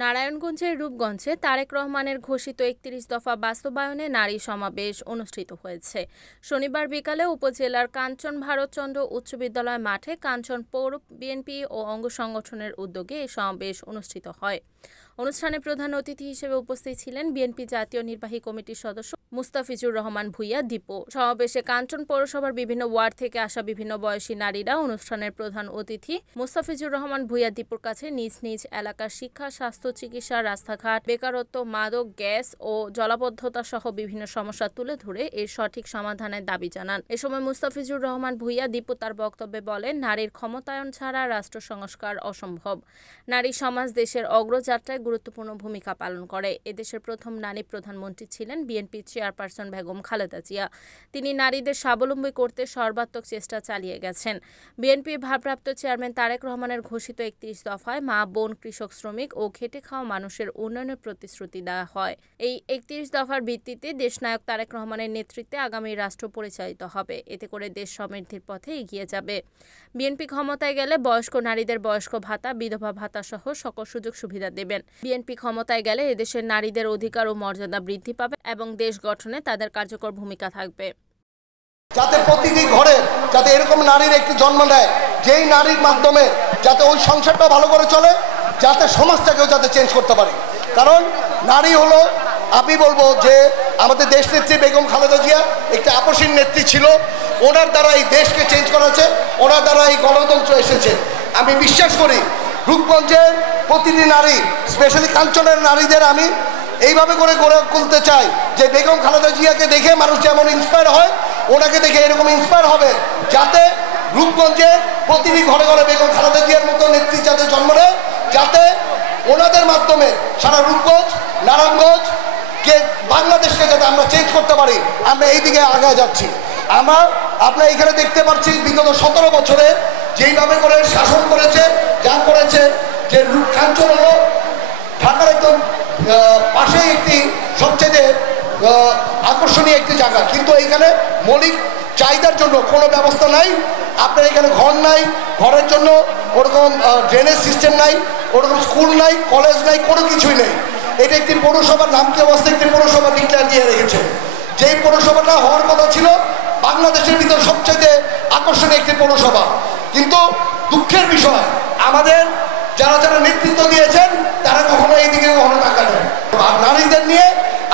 নারায়ণগঞ্জের রূপগঞ্জে তারেক রহমানের ঘোষিত ৩১ দফা বাস্তবায়নে নারী সমাবেশ অনুষ্ঠিত হয়েছে। শনিবার বিকালে উপজেলার কাঞ্চন ভারতচন্দ্র উচ্চ বিদ্যালয় মাঠে কাঞ্চন পৌর বিএনপি ও অঙ্গ সংগঠনের উদ্যোগে এই সমাবেশ অনুষ্ঠিত হয়। অনুষ্ঠানে প্রধান অতিথি হিসেবে উপস্থিত ছিলেন বিএনপি জাতীয় নির্বাহী কমিটির সদস্য মুস্তাফিজুর রহমান ভূঁইয়া দীপু। সমাবেশে কাঞ্চন পৌরসভার বিভিন্ন ওয়ার্ড থেকে আসা বিভিন্ন বয়সী নারীরা অনুষ্ঠানের প্রধান অতিথি মুস্তাফিজুর রহমান ভূঁইয়া দীপুর কাছে নিজ নিজ এলাকার শিক্ষা, স্বাস্থ্য, চিকিৎসা, রাস্তাঘাট, বেকারত্ব, মাদক, গ্যাস ও জলাবদ্ধতা সহ বিভিন্ন সমস্যা তুলে ধরে এর সঠিক সমাধানের দাবি জানান। এ সময় মুস্তাফিজুর রহমান ভূঁইয়া দীপু তার বক্তব্যে বলেন, নারীর ক্ষমতায়ন ছাড়া রাষ্ট্র সংস্কার অসম্ভব। নারী সমাজ দেশের অগ্রযাত্রায় গুরুত্বপূর্ণ ভূমিকা পালন করে। এদেশের প্রথম নারী প্রধানমন্ত্রী ছিলেন বিএনপি চেয়ারপারসন বেগম খালেদা জিয়া। তিনি নারীদের স্বাবলম্বী করতে সর্বাত্মক চেষ্টা চালিয়ে গেছেন। বিএনপির ভারপ্রাপ্ত চেয়ারম্যান তারেক রহমানের ঘোষিত ৩১ দফায় মা, বোন, কৃষক, শ্রমিক ও খেটে খাওয়া মানুষের উন্নয়নের প্রতিশ্রুতি দেওয়া হয়। এই ৩১ দফার ভিত্তিতে দেশনায়ক তারেক রহমানের নেতৃত্বে আগামী রাষ্ট্র পরিচালিত হবে। এতে করে দেশ সমৃদ্ধির পথে এগিয়ে যাবে। বিএনপি ক্ষমতায় গেলে বয়স্ক নারীদের বয়স্ক ভাতা, বিধবা ভাতা সহ সকল সুযোগ সুবিধা দেবেন। বিএনপি ক্ষমতায় গেলে এদেশের নারীদের অধিকার ও মর্যাদা বৃদ্ধি পাবে এবং দেশ গঠনে তাদের কার্যকর ভূমিকা থাকবে। যাতে প্রতিটি ঘরে যাতে এরকম নারীর একটি জন্ম নেয়, যেই নারীর মাধ্যমে যাতে ওই সংসারটা ভালো করে চলে, যাতে সমাজটাকেও যাতে চেঞ্জ করতে পারে। কারণ নারী হলো, আমি বলবো যে আমাদের দেশ নেত্রী বেগম খালেদা জিয়া একটি আপসীন নেত্রী ছিল। ওনার দ্বারা এই দেশকে চেঞ্জ করেছে, ওনার দ্বারা এই গণতন্ত্র এসেছে। আমি বিশ্বাস করি রূপগঞ্জের প্রতিটি নারী, স্পেশালি কাঞ্চনের নারীদের আমি এইভাবে করে গড়ে তুলতে চাই যে বেগম খালেদা জিয়াকে দেখে মানুষ যেমন ইন্সপায়ার হয়, ওনাকে দেখে এরকম ইন্সপায়ার হবে, যাতে রূপগঞ্জে প্রতিটি ঘরে ঘরে বেগম খালেদা জিয়ার মতো নেত্রী যাতে জন্ম নেয়, যাতে ওনাদের মাধ্যমে সারা রূপগঞ্জ, নারায়ণগঞ্জকে, বাংলাদেশকে যাতে আমরা চেঞ্জ করতে পারি। আমরা এই দিকে আগে যাচ্ছি। আমরা এখানে দেখতে পাচ্ছি বিগত 17 বছরে যেইভাবে করে শাসন করেছে, যা করেছে, যে কাঞ্চন হলো ঢাকার একদম পাশে একটি সবচেয়ে আকর্ষণীয় একটি জায়গা, কিন্তু এইখানে মৌলিক চাহিদার জন্য কোনো ব্যবস্থা নাই। আপনার এখানে ঘর নাই, ঘরের জন্য ওরকম ড্রেনেজ সিস্টেম নাই, ওরকম স্কুল নাই, কলেজ নাই, কোনো কিছুই নেই। এটা একটি পৌরসভার নামকে অবস্থা একটি পৌরসভা ডিক্লেয়ার দিয়ে রেখেছে। যেই পৌরসভাটা হওয়ার কথা ছিল বাংলাদেশের ভিতরে সবচেয়ে আকর্ষণীয় একটি পৌরসভা, কিন্তু দুঃখের বিষয় আমাদের যারা যারা নেতৃত্ব দিয়েছেন তারা কখনো এইদিকে কখনো তাকায় না। আর নারীদের নিয়ে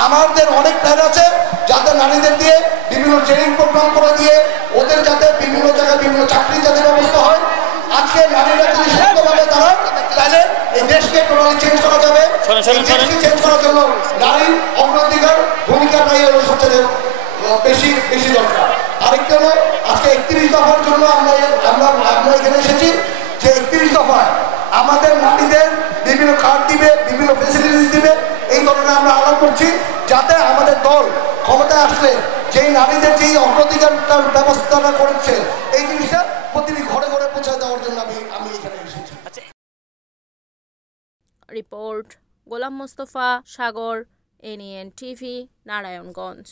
আমাদের অনেক প্ল্যান আছে, যাতে নারীদের দিয়ে বিভিন্ন ট্রেনিং প্রোগ্রাম করে দিয়ে ওদের যাতে বিভিন্ন জায়গায় বিভিন্ন চাকরি যাতে ব্যবস্থা হয়। আজকে নারীরা যদি সত্যভাবে দাঁড়ান, তাহলে এই দেশকে টোটালি চেঞ্জ করা যাবে। এই দেশকে চেঞ্জ করার জন্য নারীর অগ্রাধিকার ভূমিকাটাই হলো সবচেয়ে বেশি দরকার। আরেকটা হলো আজকে ৩১ দফার জন্য আমরা এখানে এসেছি, যে ৩১ দফায় আমাদের নারীদের বিভিন্ন কার্ড দিবে, বিভিন্ন ফেসিলিটিস দিবে, এই ধরনের আমরা আলাপ করছি, যাতে আমাদের দল ক্ষমতায় আসলে যেই নারীদের যেই অগ্রাধিকারটার ব্যবস্থাটা করেছে, এই জিনিসটা প্রতিটি ঘরে ঘরে পৌঁছে দেওয়ার জন্য আমি এখানে এসেছি। রিপোর্ট গোলাম মোস্তফা সাগর, NEN TV, নারায়ণগঞ্জ।